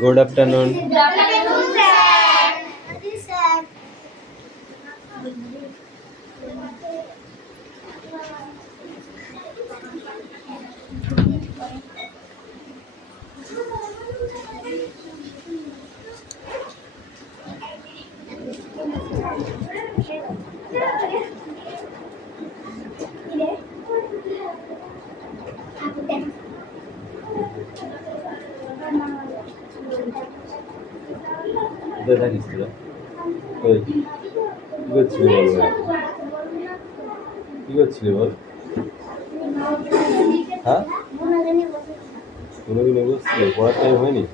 Good afternoon. Good afternoon, sir. Yes, sir. কোথায় থাকিস তোরা? ওই কি করছিলি বল ভাই? কি করছিলি বল? হ্যাঁ, কোনোদিন বসছিলি? পড়ার টাইম হয়নি?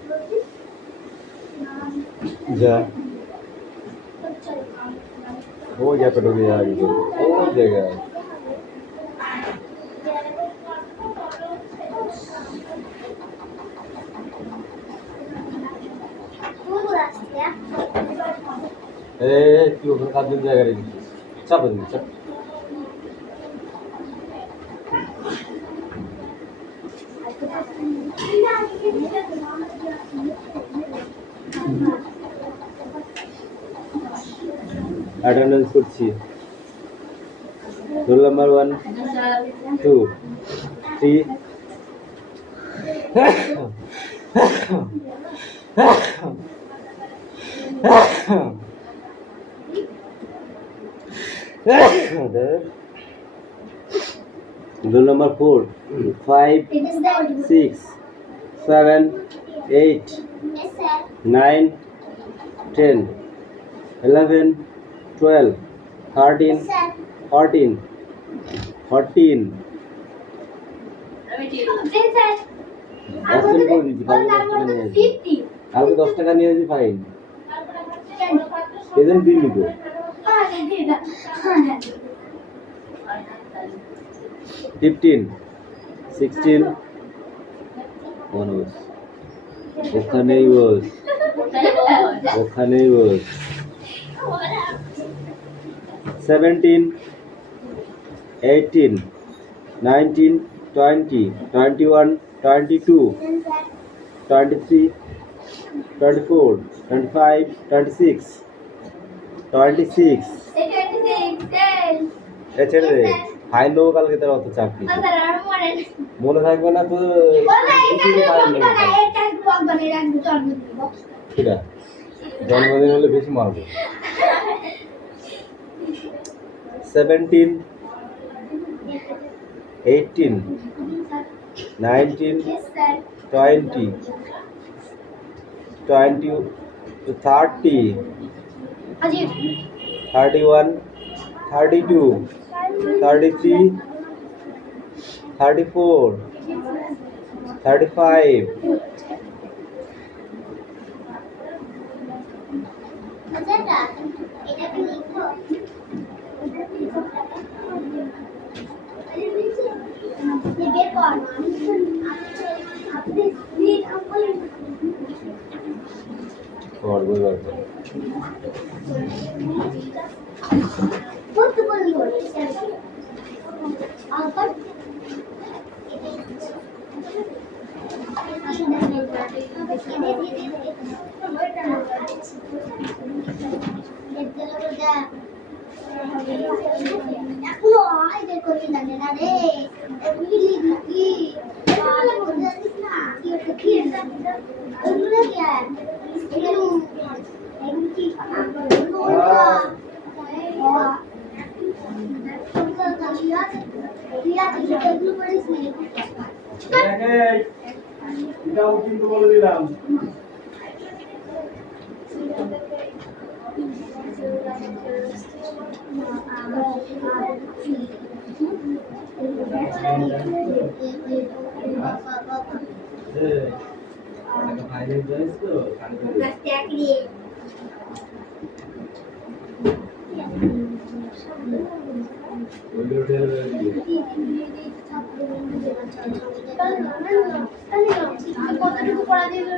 যা ও জায়গাটা ঢুকে যা আগে ও জায়গায় তুই ওখানে কাজের জায়গায় রেখেছিস, চাপা দিবি চাপ। অ্যাটেন্ডেন্স করছি। রোল নাম্বার 1 2 3 roll number 4 5 6 7 8 9 10 11 12 13 14 14 কালকে 10 টাকা নিয়ে যাবি ফাইন। এজন দিল্লি তো 15 16 বস ওখানেই বস, ওখানেই বস। 17 18 19 20 21 22 23 24 25 26 26 ছেড়ে দে, ফাইন দেবো কালকে। তোর অত চাকরি মনে থাকবে না তো, জন্মদিন হলে বেশি মারবো। 17 18 19 20 20 30 31 32 33 34 35 और कोई बात नहीं। এখনো আইদের করতে জানে না রে, এগুলি লিখি আর করতে জানিস না কি হচ্ছে কি এগুলো কি আর এগুলো এগুলো কি এটাও কিন্তু বলে দিলাম। কতটুকু পড়া দিল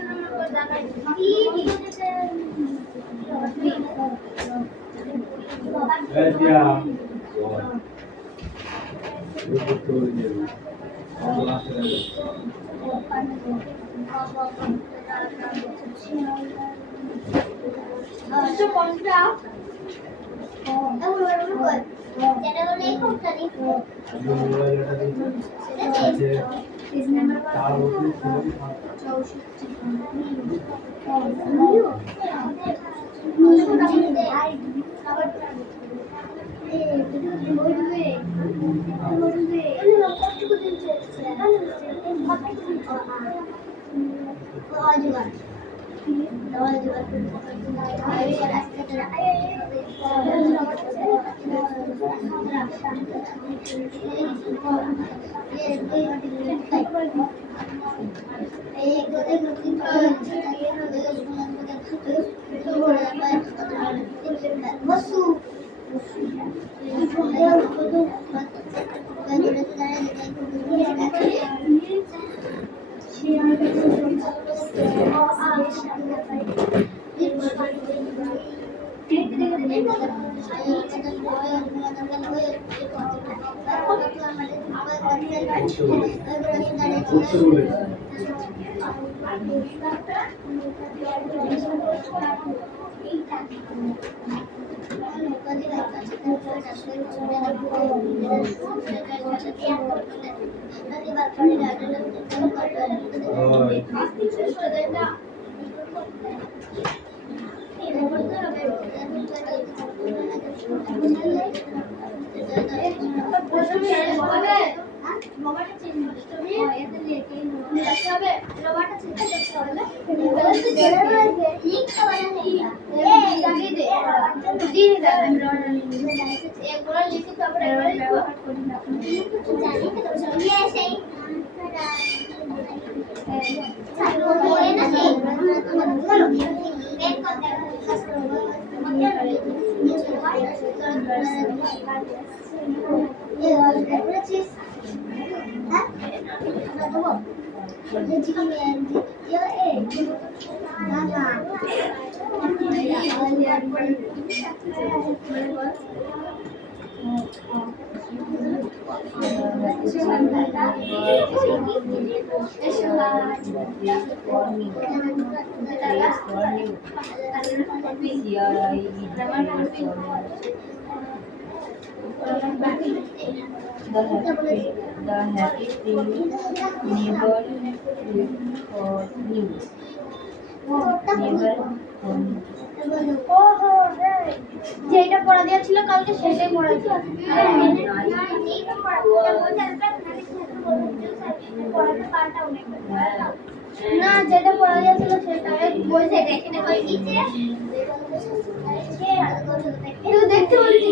The happy tree never wait for news. Never for news. যেটা পড়া দেওয়া ছিল কালকে সেটাই পড়া ছিল না যেটা পড়া দেওয়া ছিল সেটা বলছে দেখে না ওই নিচে তুই দেখতে বলছি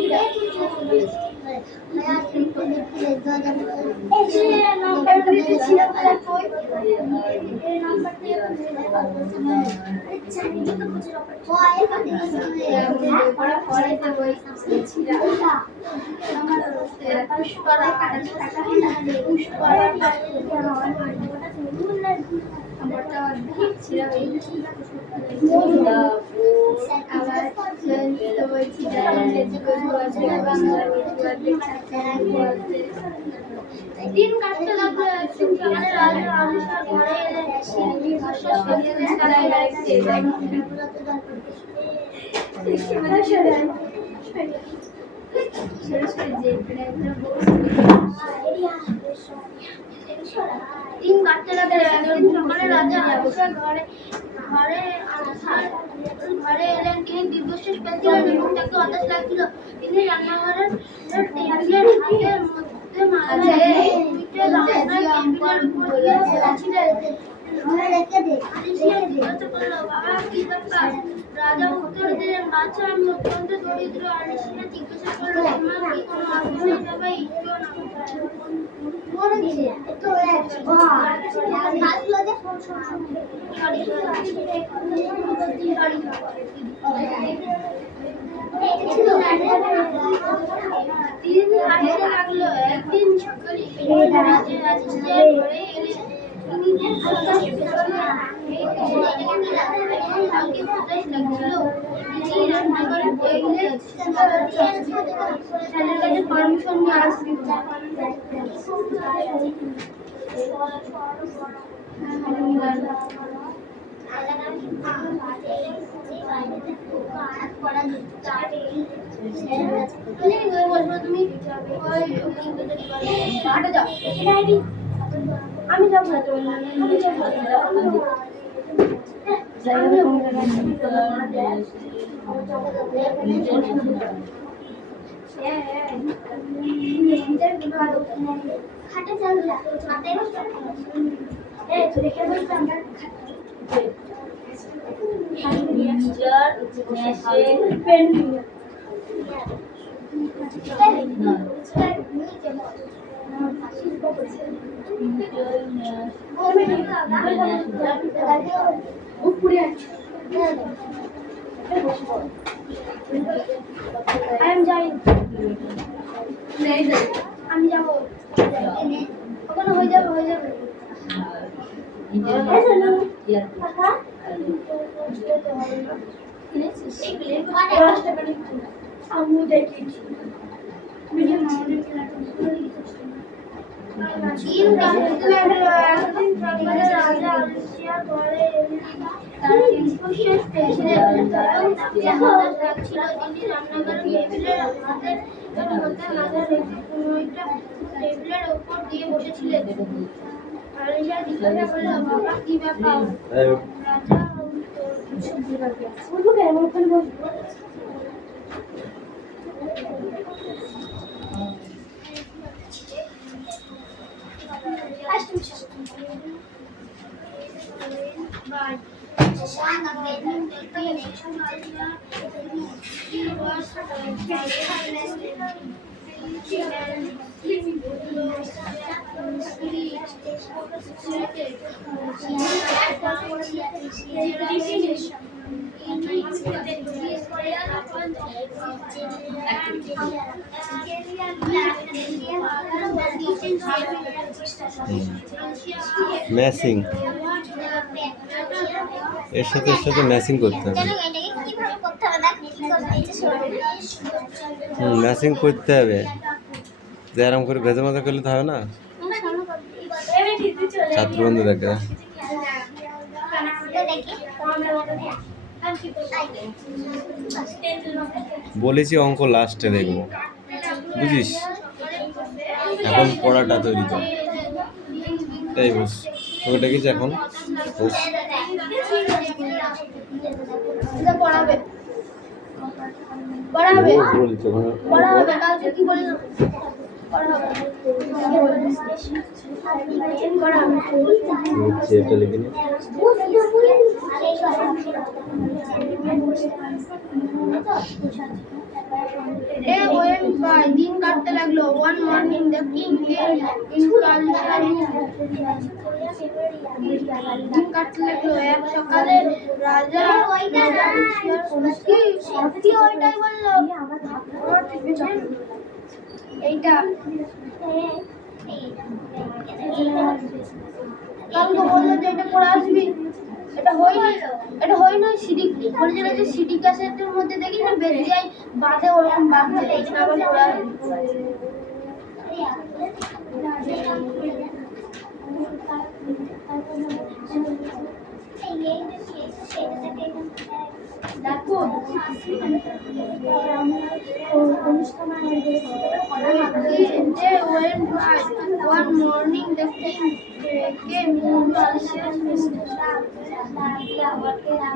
দিন কাটতে লাগলো একদিন সকালে রাজা আনুষ্ঠান ঘরে এলেন দিন কাটতে লাগলো একদিন সকালে রাজা আনুষ্ঠান ঘরে এলেন তিনি দীর্ঘশ্বাস ফেলছিলেন এবং তাকে হতাশ লাগছিল তিনি রান্নাঘরের টেবিলের হাতের মধ্যে মাঝে টেবিলের উপর দিয়ে বসেছিলেন জিজ্ঞাসা করলো বাবা কি ব্যাপার রাজা উত্তর দিলেন বাচ্চা আমি অত্যন্ত দরিদ্র আলিসিয়া জিজ্ঞাসা করলো তোমার কি কোনো আত্মীয় সবাই কেউ না একদিন সকালে পারমিশন নিয়ে আসবি আমি যাবো না, আমি যাবো খাটে চাল মাথায় রেখে বলতাম আমি যাবো ওখানে হয়ে যাবে আমি দেখেছি দিন কাটতে লাগলো একদিন সকালে রাজা আলসিয়া ঘরে টেবিলের উপর দিয়ে বসেছিলেন। আলিশা জিজ্ঞাসা করলো, বাবা কি ব্যাপার? রাজা ম্যাচিং, এর সাথে ম্যাচিং করতে হবে। ম্যাচিং করতে হবে, যে আরাম করে ভেজে মাজা করলে তো হবে না। ছাত্র বন্ধু দেখে বলেছি অঙ্ক লাস্টে দেখবো, বুঝিস? এখন পড়াটা তৈরি কর। এই বস, তোকে ডেকেছি এখন বস। পড়াবে বলছি পড়াবে কালকে কি বলে না এটা লিখে নি। দিন কাটতে লাগলো। ওয়ান মর্নিং দ্য কিং দিন কাটতে লাগলো। এক সকালে রাজা ওইটাই বললো এইটা কালকে বললো যে এটা পড়ে আসবি, এটা হয়নি সিডি বলছিল যে সিডি ক্যাসেটের মধ্যে দেখি না বেরিয়ে যায় বাঁধে, ওরকম বাঁধছে এটা আবার পড়া দেখো one morning the king came to Alicia's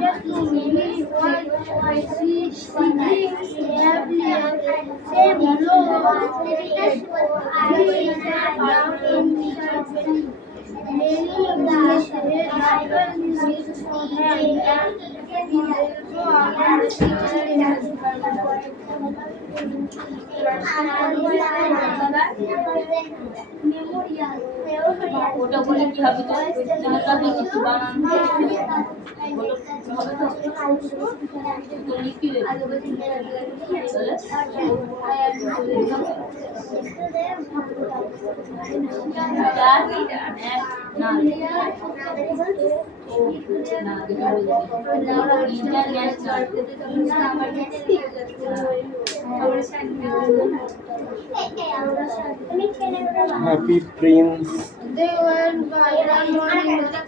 just to me while sitting happily and said hello. He sat down in many his head after his hand and his elbow upon the teacher's ওটা বলে কি হবে? তো তাহলে কিছু বানানো তো লিখি happy Prince They went by one morning. The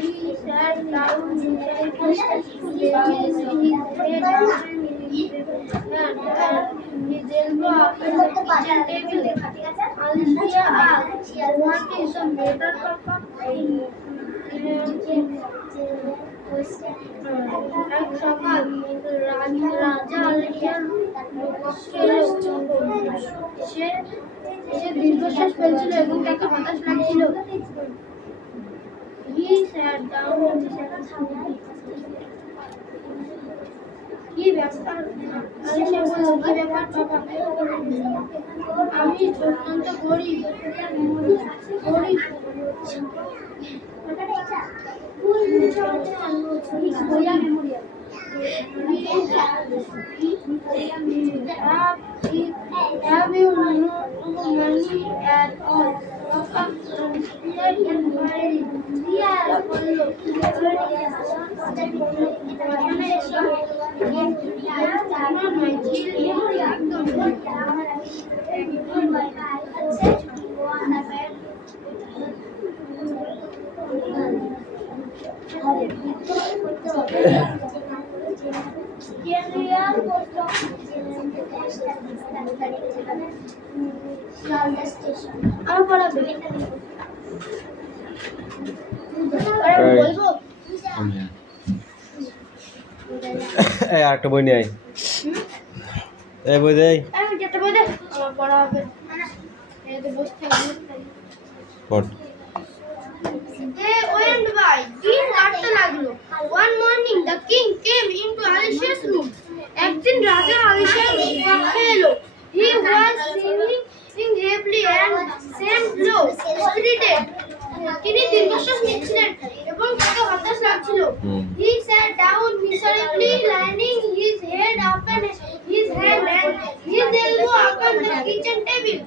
he sat down his elbow up on the kitchen table. Alicia asked, "What is the matter, Papa?" এক সকাল রাজা আলেকিয়ার কক্ষে এলো। সে দীর্ঘশ্বাস ফেলছিল এবং তাকে হতাশ লাগছিল। He sat down. কি ব্যাপার? আলেকিয়া বলল, কি ব্যাপার বাবা? আমি অত্যন্ত গরিব। Have you no money at all? Papa replied inquiringly. আর পড়াবে বলবো এই আরেকটা বই নিয়ে আয়। এই বই দেই আমি যেতে বলে আমার পড়া হবে এই তো বসতে হবে পড়। They went by. দিন কাটতে লাগলো। One morning the king came into Alicia's room. একদিন রাজা আলিশার কক্ষে এলো। He was singing heavily and seemed low spirited. তিনি দীর্ঘশ্বাস নিচ্ছিলেন এবং তাকে হতাশ লাগছিল। He sat down miserably, leaning his head upon his hand and his elbow upon the kitchen table.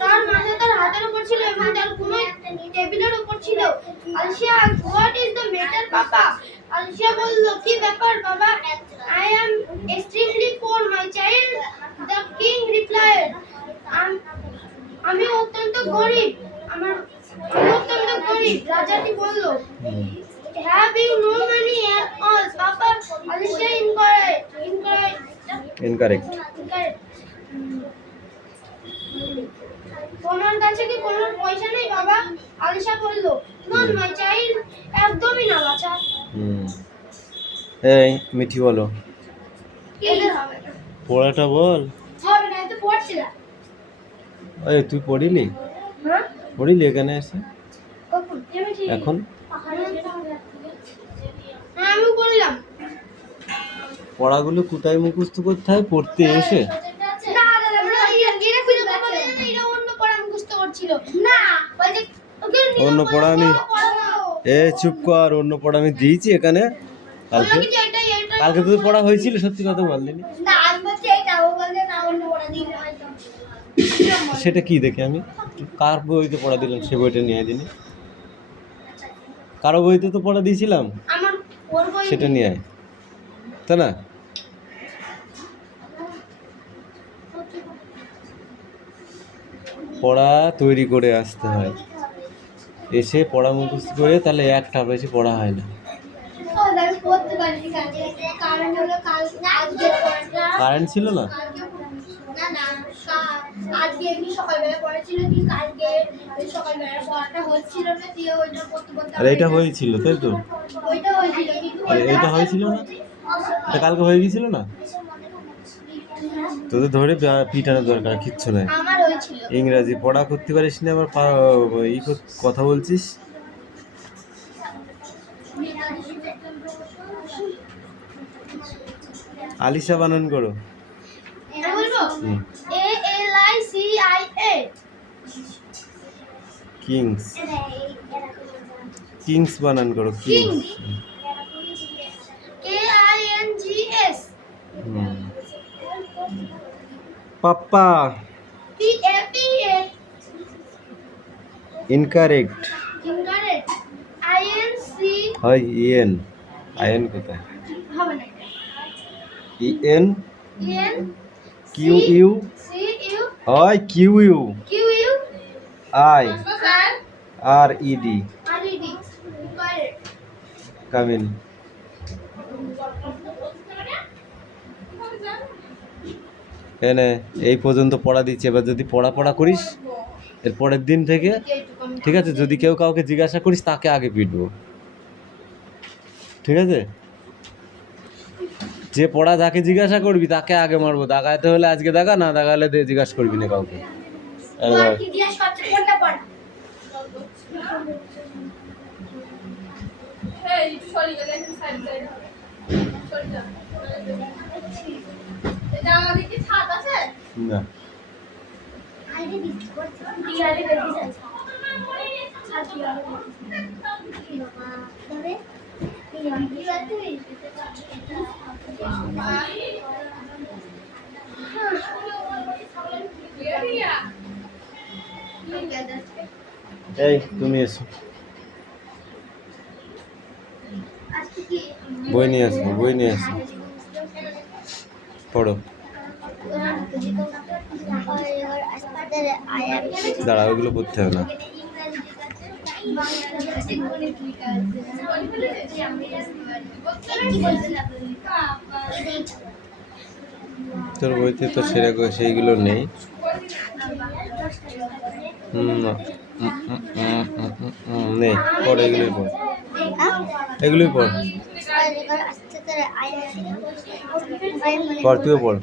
তার মাথা তার হাতের উপর ছিল এবং তার কোন টেবিলের উপর ছিল। আলিশিয়া, হোয়াট ইজ দ্য ম্যাটার পাপা? আলিশিয়া বলল, কি ব্যাপার বাবা? I am extremely poor, my child, the king replied. আমি অত্যন্ত গরিব। আমি অত্যন্ত গরিব, রাজাটি বলল। Have you no money at all, Papa? Alicia Incorrect. তোমার কাছে কি কোনো পয়সা নেই বাবা? আলিশা বলল, নট মাই চাইল্ড, একদমই না বাচ্চা। এই মিঠি বলো, পড়াটা বল। হবে না, তো পড়ছিলাম। এই তুই পড়িলি? হ্যাঁ পড়িলি এখানে এসে? কখন? এখন হ্যাঁ আমি পড়লাম। পড়াগুলো কোথায় মুখস্থ করতে হয় পড়তে এসে? না দাদা, এরা খুঁজে পাবো না, এরা অন্য পড়া মুখস্থ করছিল। না ওই যে অন্য পড়া আমি চুপ কর, অন্য পড়া আমি দিয়েছি এখানে কালকে। কালকে তোদের পড়া হয়েছিল, সত্যি কথা বললি না, আমি বলছি এটা ও বলে না, অন্য পড়া দিলে হয়তো। সেটা কি দেখে আমি কার বইতে পড়া দিলাম সে বইটা নিয়ে দিনি। কারো বইতে তো পড়া দিয়েছিলাম, আমার ওর বই সেটা নিয়ে আয়, তাই না? পড়া তৈরি করে আসতে হয়, এসে পড়া মুখস্থ করে তাহলে একটা বেশি পড়া হয় না। কারেন্ট ছিল না? আজকে এমনি সকালবেলা পড়াছিল, কি কালকে সকালবেলা পড়াটা হচ্ছিল না, দিয়ে ওইটা পড়তে আর এটা হয়েছিল তাই তো? ওইটা হয়েছিল কিন্তু এটা হয়েছিল না, এটা কালকে হয়ে গেছিল না? তোদের ধরে পিটানোর দরকার কিচ্ছু নাই। আমার হয়েছিল। ইংরাজি পড়া করতে পারিস না, আবার কথা বলছিস। আলিশা বানান করো। ALICIA কিংস, কিংস বানান করো। কিংস, KINGS পাপ্পা। PAPA incorrect. incorrect INC হয় ইএন, আয়ন কোথায়? হবে না EN N QU C you হয় QU Q U I RED R E D correct come in. এনে এই পর্যন্ত পড়া দিচ্ছি, এবার যদি পড়া করিস এর পরের দিন থেকে, ঠিক আছে, যদি কেউ কাউকে জিজ্ঞাসা করিস তাকে আগে পিটবো, ঠিক আছে? যে পড়া যাকে জিজ্ঞাসা করবি তাকে আগে মারবো। দাগাইতে হলে আজকে দাগা, না দাগালে জিজ্ঞাসা করবি না কাউকে। কি দিয়ে সবচেয়ে কোনটা পড়া এই একটু সরি গেলে সাইড সাইড সরি যা এটা আমাদের কি ছাদ আছে না আইডি দিচ্ছি ডিআরএ বেরিয়ে যাচ্ছে ছাড়ছি বাবা ধরে এই তুমি এসো, বই নিয়ে আসো, বই নিয়ে আসো, পড়ো। দাঁড়া, ওইগুলো পড়তে হবে না। তোর বইতে তো সেরকম সেইগুলো নেই। নেই, পড়, এগুলোই পড়, এগুলোই পড়, পড়, তুইও পড়।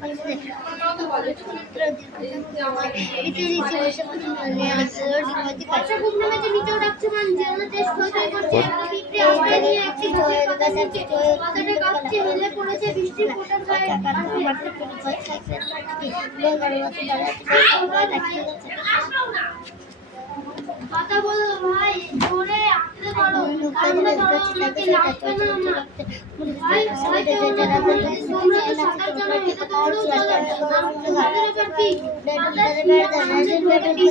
কথা বলো ভাই, জোরে আঁকড়ে ধরো, কামড়ে ধরো, আমাকে লাগবে না না। ভাই ভাই তোমরা তো সকাল জানো, এটা তো ওরও চলে, আমাদের এবার কি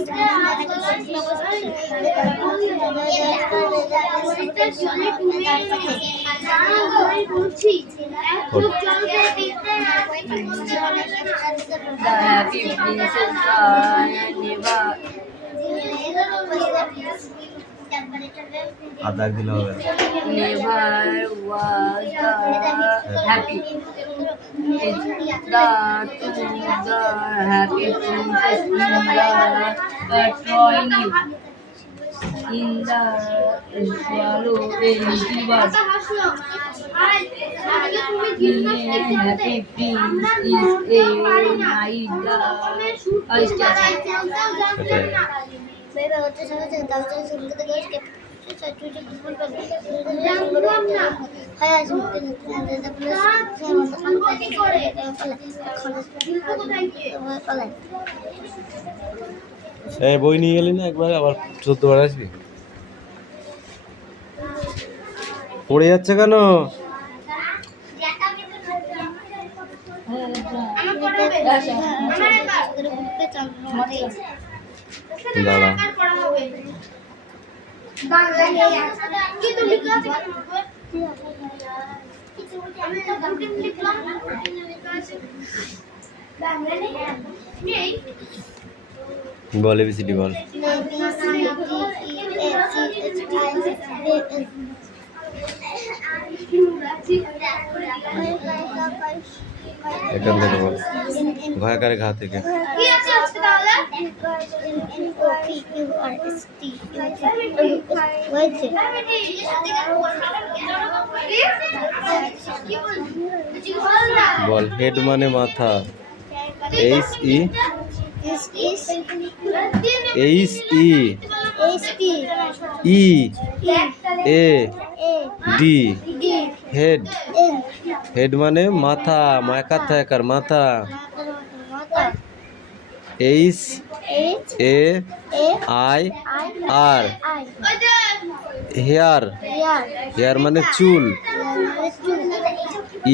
বলছি একটু জল দিতে The happy princess never আধা কিলো হবে। was the happy happy princess in the swallow bird. Happy prince is a night এই বই নিয়ে গেলি না একবার, আবার 14 বার আসবি? পড়ে যাচ্ছে কেন? দাঁড়া, বল এবিসিডি বল। এখান থেকে বল, ঘাকারে ঘা থেকে। কি আছে আজকে তাহলে? বল হেড মানে মাথা, H E E A D, head. Head মানে মাথা, মাকাথা একার মাথা। H A I R, hair. Hair মানে চুল।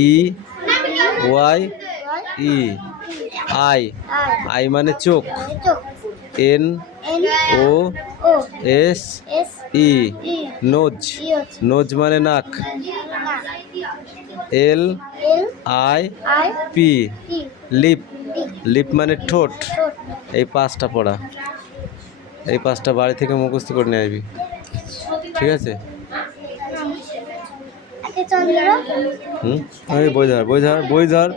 E Y E, eye. Eye মানে চোখ। N O S E, nose. Nose মানে নাক। L L I I P P lip D lip মানে ঠোঁট। ঠোঁট। এই 5টা পড়া, এই 5টা বাড়ি থেকে মুখস্থ করে নিয়ে আসবি, ঠিক আছে? একে চন্দ্র ওই বই ধর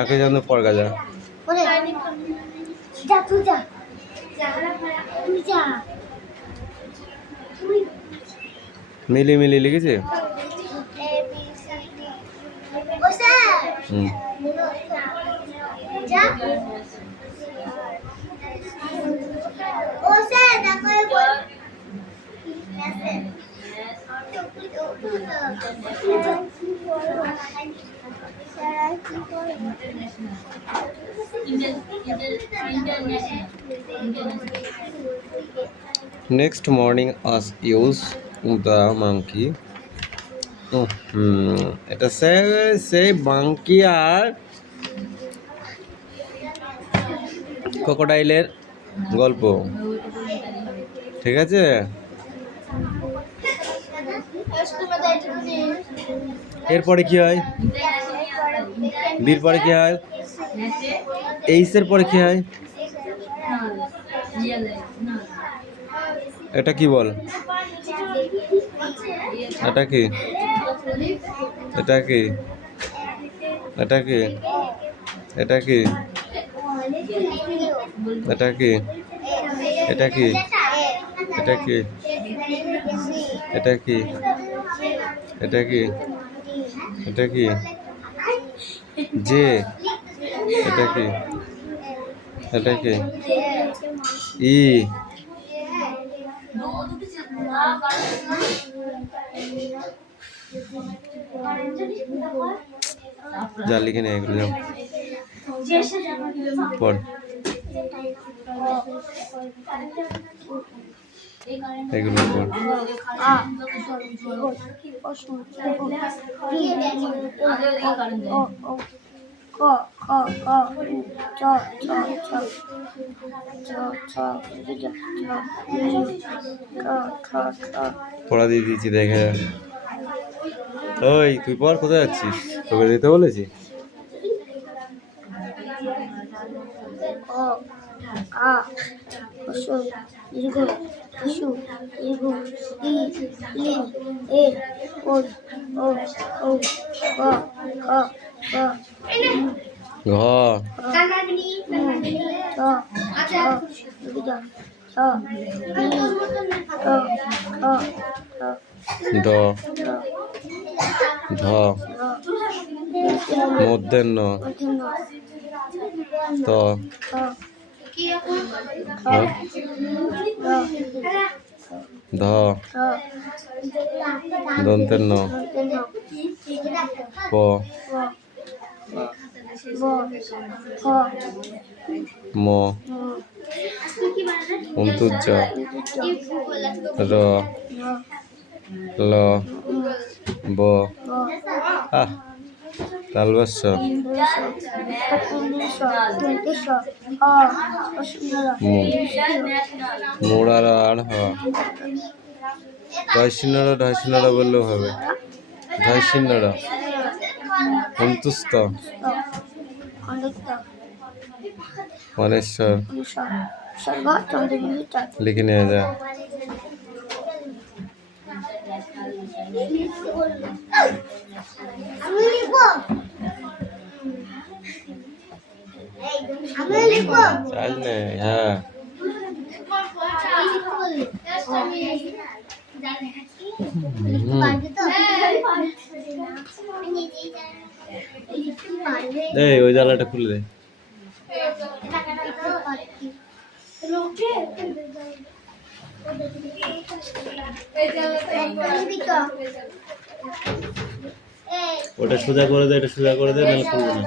একে চন্দ্র পড়গা যা। ওরে যা তুই যা তুই যা মিলি লিখেছে। A B C D ও স্যার হুম যা ও স্যার দেখো এবার Next morning us use the monkey. এটা সেই মাংকি আর ক্রোকোডাইলের গল্প, ঠিক আছে? এরপরে কি হয়? বির পরে কি হয়? এইসের পরে কি হয়? এটা কি বল? এটা কি? এটা কি? এটা কি? এটা কি? এটা কি? এটা কি? এটা কি? এটা কি? এটা কি? এটা কি? যে এটা কি? এটা কি? ই যা লিখে নে এগুলো, যাও পড় এগুলো পড়। পড়া দিয়ে দিয়েছি, দেখে। ওই তুই পড়, কোথায় যাচ্ছিস? তোকে দিতে বলেছি। ঘ ড ধ মধ্যাহ্ন ত ধ দন্তের ন প ম অন্তর্য র ল ব তালবস্য মোড়ার আর হ ঢয়শিন্নরা বললেও হবে। ঢয়শিন্নরা অন্তুস্ত অনেশ্বর লিখে নিয়ে যা। চাল নে, হ্যাঁ এই ওই জ্বালাটা খুলে দে। ওটা সোজা করে দে, এটা সোজা করে দে, নাহলে খুলবে না।